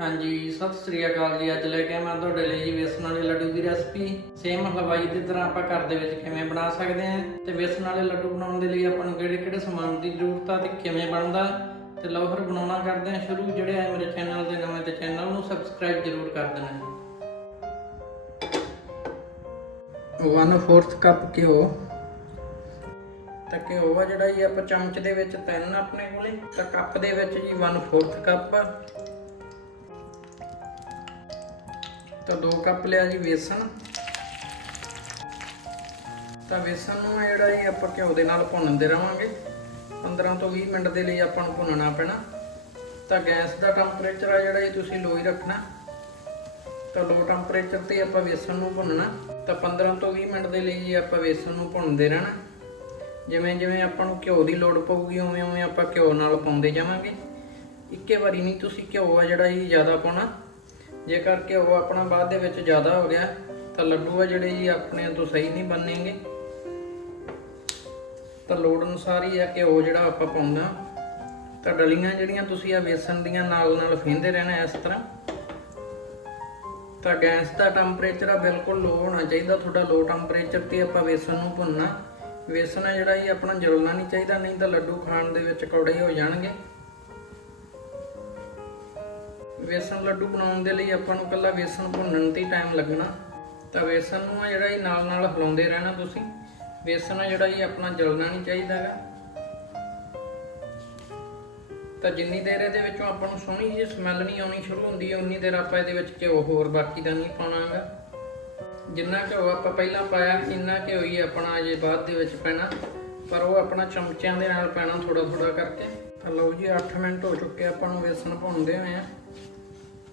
ਹਾਂਜੀ, ਸਤਿ ਸ੍ਰੀ ਅਕਾਲ ਜੀ। ਅੱਜ ਲੈ ਕੇ ਮੈਂ ਤੁਹਾਡੇ ਲਈ ਜੀ ਵੇਸਣ ਵਾਲੇ ਲੱਡੂ ਦੀ ਰੈਸਪੀ ਸੇਮ ਹਲਵਾਈ ਦੀ ਤਰ੍ਹਾਂ ਆਪਾਂ ਘਰ ਦੇ ਵਿੱਚ ਕਿਵੇਂ ਬਣਾ ਸਕਦੇ ਹਾਂ ਤੇ ਵੇਸਣ ਵਾਲੇ ਲੱਡੂ ਬਣਾਉਣ ਦੇ ਲਈ ਆਪਾਂ ਨੂੰ ਕਿਹੜੇ ਕਿਹੜੇ ਸਮਾਨ ਦੀ ਜ਼ਰੂਰਤ ਆ ਤੇ ਕਿਵੇਂ ਬਣਦਾ। ਤੇ ਲਓ ਫਿਰ ਬਣਾਉਣਾ ਕਰਦੇ ਹਾਂ ਸ਼ੁਰੂ। ਜਿਹੜੇ ਆ ਮੇਰੇ ਚੈਨਲ ਦੇ ਨਵੇਂ ਤੇ ਚੈਨਲ ਨੂੰ ਸਬਸਕ੍ਰਾਈਬ ਜ਼ਰੂਰ ਕਰ ਦੇਣਾ 1/4 ਕੱਪ ਘਿਓ। ਤਾਂ ਘਿਓ ਆ ਜਿਹੜਾ ਜੀ ਆਪਾਂ ਚਮਚ ਦੇ ਵਿੱਚ ਤਿੰਨ ਆਪਣੇ ਕੋਲੇ। ਤਾਂ ਕੱਪ ਦੇ ਵਿੱਚ ਜੀ 1/4 ਕੱਪ ਤਾਂ 2 ਕੱਪ ਲਿਆ ਜੀ ਵੇਸਣ। ਤਾਂ ਵੇਸਣ ਨੂੰ ਜਿਹੜਾ ਜੀ ਆਪਾਂ ਘਿਓ ਦੇ ਨਾਲ ਭੁੰਨਦੇ ਰਵਾਂਗੇ। 15 ਤੋਂ 20 ਮਿੰਟ ਦੇ ਲਈ ਆਪਾਂ ਨੂੰ ਭੁੰਨਣਾ ਪੈਣਾ। ਤਾਂ ਗੈਸ ਦਾ ਟੈਂਪਰੇਚਰ ਆ ਜਿਹੜਾ ਜੀ ਤੁਸੀਂ ਲੋ ਹੀ ਰੱਖਣਾ। ਤਾਂ ਲੋ ਟੈਂਪਰੇਚਰ ਤੇ ਆਪਾਂ ਵੇਸਣ ਨੂੰ ਭੁੰਨਣਾ। ਤਾਂ 15 ਤੋਂ 20 ਮਿੰਟ ਦੇ ਲਈ ਜੀ ਆਪਾਂ ਵੇਸਣ ਨੂੰ ਭੁੰਨਦੇ ਰਹਿਣਾ। ਜਿਵੇਂ ਜਿਵੇਂ ਆਪਾਂ ਨੂੰ ਘਿਓ ਦੀ ਲੋੜ ਪਊਗੀ, ਉਵੇਂ ਉਵੇਂ ਆਪਾਂ ਘਿਓ ਨਾਲ ਪਾਉਂਦੇ ਜਾਵਾਂਗੇ। ਇੱਕੇ ਵਾਰੀ ਨਹੀਂ, ਤੁਸੀਂ ਘਿਓ ਆ ਜਿਹੜਾ ਜੀ ਜ਼ਿਆਦਾ ਪਾਉਣਾ। ਜੇਕਰ ਘਿਓ ਆਪਣਾ ਬਾਅਦ ਦੇ ਵਿੱਚ ਜ਼ਿਆਦਾ ਹੋ ਗਿਆ, ਤਾਂ ਲੱਡੂ ਆ ਜਿਹੜੇ ਜੀ ਆਪਣੇ ਤੋਂ ਸਹੀ ਨਹੀਂ ਬਣਨਗੇ। ਤਾਂ ਲੋੜ ਅਨੁਸਾਰ ਹੀ ਆ ਘਿਓ ਜਿਹੜਾ ਆਪਾਂ ਪਾਉਂਦਾ ਤਾਂ ਡਲੀਆਂ ਜਿਹੜੀਆਂ ਤੁਸੀਂ ਆ ਵੇਸਣ ਦੀਆਂ ਨਾਲ ਨਾਲ ਫੇਂਦੇ ਰਹਿਣਾ ਇਸ ਤਰ੍ਹਾਂ। ਤਾਂ ਗੈਸ ਦਾ ਟੈਂਪਰੇਚਰ ਆ ਬਿਲਕੁਲ ਲੋ ਹੋਣਾ ਚਾਹੀਦਾ, ਤੁਹਾਡਾ ਲੋ ਟੈਂਪਰੇਚਰ ਤੇ ਆਪਾਂ ਵੇਸਣ ਨੂੰ ਭੁੰਨਣਾ। ਵੇਸਣ ਆ ਜਿਹੜਾ ਇਹ ਆਪਣਾ ਜਲਣਾ ਨਹੀਂ ਚਾਹੀਦਾ, ਨਹੀਂ ਤਾਂ ਲੱਡੂ ਖਾਣ ਦੇ ਵਿੱਚ ਕੌੜੇ ਹੋ ਜਾਣਗੇ। ਵੇਸਣ ਲੱਡੂ ਬਣਾਉਣ ਦੇ ਲਈ ਆਪਾਂ ਨੂੰ ਇਕੱਲਾ ਵੇਸਣ ਭੁੰਨਣ ਤੇ ਟਾਈਮ ਲੱਗਣਾ। ਤਾਂ ਵੇਸਣ ਨੂੰ ਆ ਜਿਹੜਾ ਇਹ ਨਾਲ ਨਾਲ ਹਿਲਾਉਂਦੇ ਰਹਿਣਾ ਤੁਸੀਂ। ਵੇਸਣ ਆ ਜਿਹੜਾ ਇਹ ਆਪਣਾ ਜਲਣਾ ਨਹੀਂ ਚਾਹੀਦਾ ਚਾਹੀਦਾਗਾ ਤਾਂ ਜਿੰਨੀ ਦੇਰ ਇਹਦੇ ਵਿੱਚੋਂ ਆਪਾਂ ਨੂੰ ਸੋਹਣੀ ਜਿਹੀ ਸਮੈਲ ਨਹੀਂ ਆਉਣੀ ਸ਼ੁਰੂ ਹੁੰਦੀ ਹੈ ਉਨੀ ਦੇਰ ਆਪਾਂ ਇਹਦੇ ਵਿੱਚ ਘਿਓ ਹੋਰ ਬਾਕੀ ਦਾ ਨਹੀਂ ਪਾਉਣਾ ਪਾਉਣਾਗਾ ਜਿੰਨਾ ਘਿਓ ਆਪਾਂ ਪਹਿਲਾਂ ਪਾਇਆ, ਇੰਨਾ ਘਿਓ ਹੀ ਆਪਣਾ ਅਜੇ ਬਾਅਦ ਦੇ ਵਿੱਚ ਪੈਣਾ। ਪਰ ਉਹ ਆਪਣਾ ਚਮਚਿਆਂ ਦੇ ਨਾਲ ਪੈਣਾ ਥੋੜਾ ਥੋੜਾ ਕਰਕੇ। ਤਾਂ ਲਓ ਜੀ 8 ਮਿੰਟ ਹੋ ਚੁੱਕੇ ਆਪਾਂ ਨੂੰ ਵੇਸਣ ਭੁੰਨਦੇ ਹੋਏ ਆ।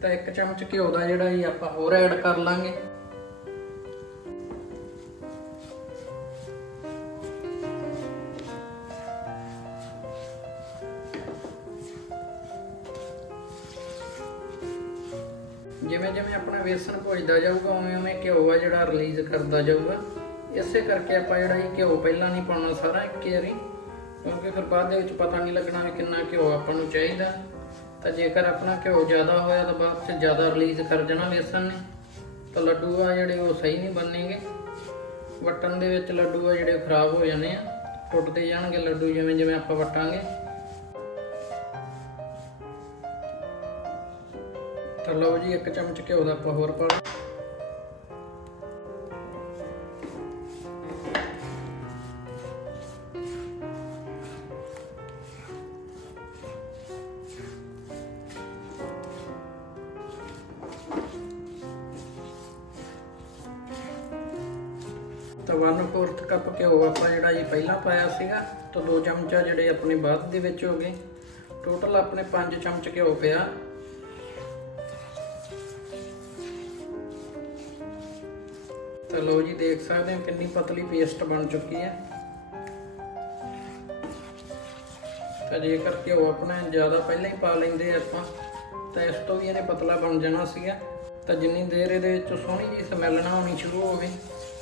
ਤਾਂ ਇੱਕ ਚਮਚ ਘਿਓ ਦਾ ਜਿਹੜਾ ਹੀ ਆਪਾਂ ਹੋਰ ਐਡ ਕਰ ਲਾਂਗੇ। ਜਿਵੇਂ ਜਿਵੇਂ ਆਪਣਾ ਵੇਸਣ ਭੁੱਜਦਾ ਜਾਊਗਾ, ਉਵੇਂ ਉਵੇਂ ਘਿਓ ਆ ਜਿਹੜਾ ਰਿਲੀਜ਼ ਕਰਦਾ ਜਾਊਗਾ। ਇਸੇ ਕਰਕੇ ਆਪਾਂ ਜਿਹੜਾ ਇਹ ਘਿਓ ਪਹਿਲਾਂ ਨਹੀਂ ਪਾਉਣਾ ਸਾਰਾ, ਇੱਕ ਵਾਰੀ। ਕਿਉਂਕਿ ਫਿਰ ਬਾਅਦ ਦੇ ਵਿੱਚ ਪਤਾ ਨਹੀਂ ਲੱਗਣਾ ਵੀ ਕਿੰਨਾ ਘਿਓ ਆਪਾਂ ਨੂੰ ਚਾਹੀਦਾ। ਤਾਂ ਜੇਕਰ ਆਪਣਾ ਘਿਓ ਜ਼ਿਆਦਾ ਹੋਇਆ ਤਾਂ ਬਾਅਦ 'ਚ ਜ਼ਿਆਦਾ ਰਿਲੀਜ਼ ਕਰ ਦੇਣਾ ਵੇਸਣ ਨੇ। ਤਾਂ ਲੱਡੂ ਆ ਜਿਹੜੇ ਉਹ ਸਹੀ ਨਹੀਂ ਬਣਨਗੇ। ਵਟਣ ਦੇ ਵਿੱਚ ਲੱਡੂ ਆ ਜਿਹੜੇ ਖਰਾਬ ਹੋ ਜਾਣੇ ਆ। ਟੁੱਟਦੇ ਜਾਣਗੇ ਲੱਡੂ ਜਿਵੇਂ ਜਿਵੇਂ ਆਪਾਂ ਵਟਾਂਗੇ। ਤਾਂ ਲਓ ਜੀ, ਇੱਕ ਚਮਚ ਘਿਓ ਦਾ ਆਪਾਂ ਹੋਰ ਪਾ ਲਓ ਤਾਂ 1/4 ਕੱਪ ਘਿਓ ਆਪਾਂ ਜਿਹੜਾ ਜੀ ਪਹਿਲਾਂ ਪਾਇਆ ਸੀਗਾ ਤਾਂ ਦੋ ਚਮਚਾ ਜਿਹੜੇ ਆਪਣੇ ਬਾਅਦ ਦੇ ਵਿੱਚ ਹੋ ਗਏ। ਟੋਟਲ ਆਪਣੇ 5 ਚਮਚ ਘਿਓ ਪਿਆ। ਤਾਂ ਲਓ ਜੀ, ਦੇਖ ਸਕਦੇ ਹੋ ਕਿੰਨੀ ਪਤਲੀ ਪੇਸਟ ਬਣ ਚੁੱਕੀ ਹੈ। ਤਾਂ ਜੇਕਰ ਘਿਓ ਆਪਣਾ ਜ਼ਿਆਦਾ ਪਹਿਲਾਂ ਹੀ ਪਾ ਲੈਂਦੇ ਆਪਾਂ, ਤਾਂ ਇਸ ਤੋਂ ਵੀ ਇਹਨੇ ਪਤਲਾ ਬਣ ਜਾਣਾ ਸੀਗਾ। ਤਾਂ ਜਿੰਨੀ ਦੇਰ ਇਹਦੇ ਵਿੱਚ ਸੋਹਣੀ ਜੀ ਸਮੈਲ ਨਾ ਆਉਣੀ ਸ਼ੁਰੂ ਹੋਵੇ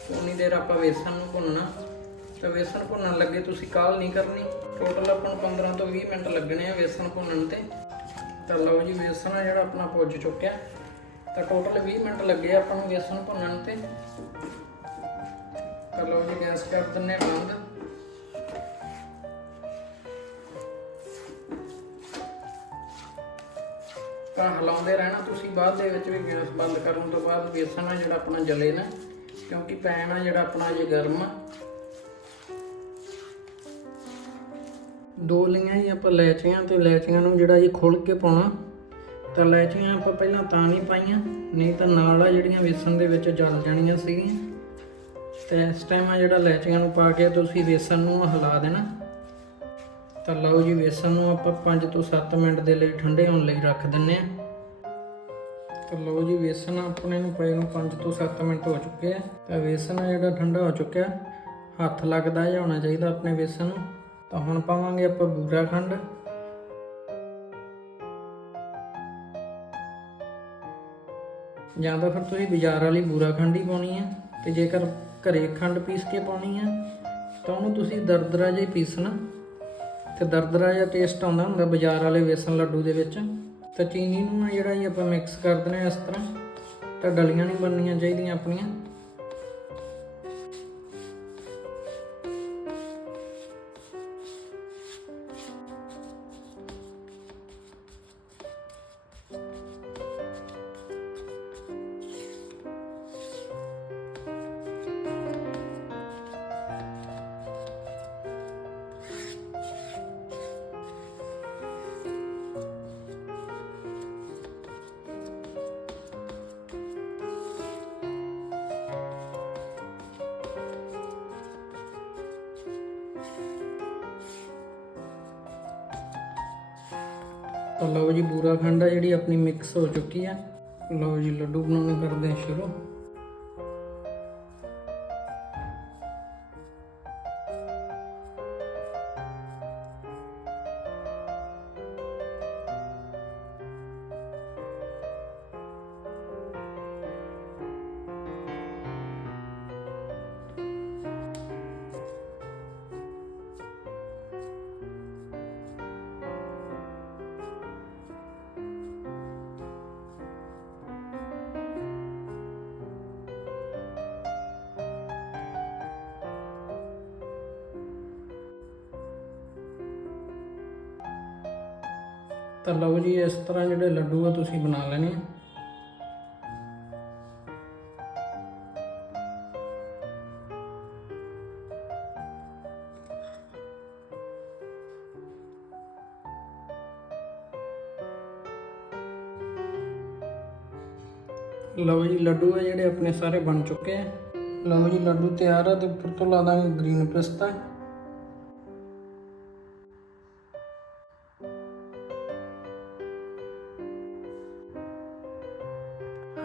ਉਨੀ ਦੇਰ ਆਪਾਂ ਵੇਸਣ ਨੂੰ ਭੁੰਨਣਾ। ਤਾਂ ਵੇਸਣ ਭੁੰਨਣ ਲੱਗੇ ਤੁਸੀਂ ਕਾਲ ਨਹੀਂ ਕਰਨੀ। ਟੋਟਲ ਆਪਾਂ ਨੂੰ 15 ਤੋਂ 20 ਮਿੰਟ ਲੱਗਣੇ ਆ ਵੇਸਣ ਭੁੰਨਣ ਤੇ। ਤਾਂ ਲਓ ਜੀ ਵੇਸਣ ਆ ਜਿਹੜਾ ਆਪਣਾ ਭੁੱਜ ਚੁੱਕਿਆ। ਤਾਂ ਟੋਟਲ 20 ਮਿੰਟ ਲੱਗੇ ਆਪਾਂ ਨੂੰ ਵੇਸਣ ਭੁੰਨਣ ਤੇ। ਤਾਂ ਲਓ ਜੀ ਗੈਸ ਕਰ ਦਿੰਨੇ ਬੰਦ। ਤਾਂ ਹਿਲਾਉਂਦੇ ਰਹਿਣਾ ਤੁਸੀਂ ਬਾਅਦ ਦੇ ਵਿੱਚ ਵੀ ਗੈਸ ਬੰਦ ਕਰਨ ਤੋਂ ਬਾਅਦ ਵੇਸਣ ਆ ਜਿਹੜਾ ਆਪਣਾ ਜਲੇ ਨਾ। ਕਿਉਂਕਿ ਪੈਨ ਆ ਜਿਹੜਾ ਆਪਣਾ ਅਜੇ ਗਰਮ ਆ। ਦੋ ਲਈਆਂ ਹੀ ਆਪਾਂ ਲੈਚੀਆਂ ਤੇ ਲੈਚੀਆਂ ਨੂੰ ਜਿਹੜਾ ਜੀ ਖੁੱਲ ਕੇ ਪਾਉਣਾ, ਤਾਂ ਲੈਚੀਆਂ ਆਪਾਂ ਪਹਿਲਾਂ ਤਾਂ ਨਹੀਂ ਪਾਈਆਂ, ਨਹੀਂ ਤਾਂ ਨਾਲ ਆ ਜਿਹੜੀਆਂ ਵੇਸਣ ਦੇ ਵਿੱਚ ਜਲ ਜਾਣੀਆਂ ਸੀਗੀਆਂ। ਤੇ ਇਸ ਟਾਈਮ ਆ ਜਿਹੜਾ ਲੈਚੀਆਂ ਨੂੰ ਪਾ ਕੇ ਤੁਸੀਂ ਵੇਸਣ ਨੂੰ ਹਿਲਾ ਦੇਣਾ। ਤਾਂ ਲਓ ਜੀ, ਵੇਸਣ ਨੂੰ ਆਪਾਂ 5 ਤੋਂ 7 ਮਿੰਟ ਦੇ ਲਈ ਠੰਡੇ ਹੋਣ ਲਈ ਰੱਖ ਦਿੰਨੇ ਆ। ਤਾਂ ਲਓ ਜੀ ਵੇਸਣ ਆਪਣੇ ਨੂੰ ਪਏ ਨੂੰ 5 ਤੋਂ 7 ਮਿੰਟ ਹੋ ਚੁੱਕੇ ਆ। ਤਾਂ ਵੇਸਣ ਆ ਜਿਹੜਾ ਠੰਡਾ ਹੋ ਚੁੱਕਿਆ, ਹੱਥ ਲੱਗਦਾ ਜਾਂ ਹੋਣਾ ਚਾਹੀਦਾ ਆਪਣੇ ਵੇਸਣ ਨੂੰ। ਤਾਂ ਹੁਣ ਪਾਵਾਂਗੇ ਆਪਾਂ ਬੂਰਾ ਖੰਡ। ਜਾਂ ਤਾਂ ਫਿਰ ਤੁਸੀਂ ਬਾਜ਼ਾਰ ਵਾਲੀ ਬੂਰਾ ਖੰਡ ਹੀ ਪਾਉਣੀ ਹੈ ਤੇ ਜੇਕਰ ਘਰੇ ਖੰਡ ਪੀਸ ਕੇ ਪਾਉਣੀ ਹੈ ਤਾਂ ਉਹਨੂੰ ਤੁਸੀਂ ਦਰਦਰਾ ਜਿਹਾ ਪੀਸਣਾ। ਤੇ ਦਰਦਰਾ ਜਿਹਾ ਟੇਸਟ ਆਉਂਦਾ ਹੁੰਦਾ ਬਾਜ਼ਾਰ ਵਾਲੇ ਵੇਸਣ ਲੱਡੂ ਦੇ ਵਿੱਚ। ਤਾਂ ਚੀਨੀ ਨੂੰ ਨਾ ਜਿਹੜਾ ਜੀ ਆਪਾਂ ਮਿਕਸ ਕਰ ਦਿੰਦੇ ਹਾਂ ਇਸ ਤਰ੍ਹਾਂ, ਤਾਂ ਡਲੀਆਂ ਨਹੀਂ ਬਣਨੀਆਂ ਚਾਹੀਦੀਆਂ ਆਪਣੀਆਂ। ਤਾਂ ਲਓ ਜੀ ਬੂਰਾ ਖੰਡ ਆ ਜਿਹੜੀ ਆਪਣੀ ਮਿਕਸ ਹੋ ਚੁੱਕੀ ਆ। ਲਓ ਜੀ ਲੱਡੂ ਬਣਾਉਣੇ ਕਰਦੇ ਆ ਸ਼ੁਰੂ। ਤਾਂ ਲਓ ਜੀ, ਇਸ ਤਰ੍ਹਾਂ ਜਿਹੜੇ ਲੱਡੂ ਆ ਤੁਸੀਂ ਬਣਾ ਲੈਣੇ ਆ। ਲਓ ਜੀ, ਲੱਡੂ ਆ ਜਿਹੜੇ ਆਪਣੇ ਸਾਰੇ ਬਣ ਚੁੱਕੇ ਆ। ਲਓ ਜੀ, ਲੱਡੂ ਤਿਆਰ ਆ ਤੇ ਉੱਪਰ ਤੋਂ ਲਾ ਦਾਂਗੇ ਗ੍ਰੀਨ ਪਿਸਤਾ।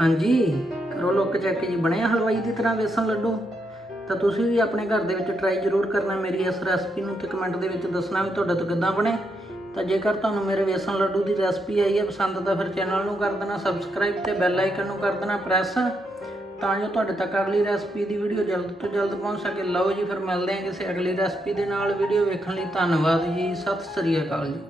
ਹਾਂਜੀ ਕਰੋ ਲੋਕ ਚੈੱਕ ਜੀ ਬਣਿਆ ਹਲਵਾਈ ਦੀ ਤਰ੍ਹਾਂ ਵੇਸਣ ਲੱਡੂ? ਤਾਂ ਤੁਸੀਂ ਵੀ ਆਪਣੇ ਘਰ ਦੇ ਵਿੱਚ ਟਰਾਈ ਜ਼ਰੂਰ ਕਰਨਾ, ਮੇਰੀ ਇਸ ਰੈਸਪੀ ਨੂੰ ਤੇ ਕਮੈਂਟ ਦੇ ਵਿੱਚ ਦੱਸਣਾ ਵੀ ਤੁਹਾਡੇ ਤੋਂ ਕਿੱਦਾਂ ਬਣੇ। ਤਾਂ ਜੇਕਰ ਤੁਹਾਨੂੰ ਮੇਰੇ ਵੇਸਣ ਲੱਡੂ ਦੀ ਰੈਸਪੀ ਆਈ ਹੈ ਪਸੰਦ, ਤਾਂ ਫਿਰ ਚੈਨਲ ਨੂੰ ਕਰ ਦੇਣਾ ਸਬਸਕ੍ਰਾਈਬ ਤੇ ਬੈਲ ਆਈਕਨ ਨੂੰ ਕਰ ਦੇਣਾ ਪ੍ਰੈਸ ਤਾਂ ਜੋ ਤੁਹਾਡੇ ਤੱਕ ਅਗਲੀ ਰੈਸਪੀ ਦੀ ਵੀਡੀਓ ਜਲਦ ਤੋਂ ਜਲਦ ਪਹੁੰਚ ਸਕੇ। ਲਓ ਜੀ, ਫਿਰ ਮਿਲਦੇ ਹਾਂ ਕਿਸੇ ਅਗਲੀ ਰੈਸਪੀ ਦੇ ਨਾਲ। ਵੀਡੀਓ ਵੇਖਣ ਲਈ ਧੰਨਵਾਦ ਜੀ। ਸਤਿ ਸ੍ਰੀ ਅਕਾਲ ਜੀ।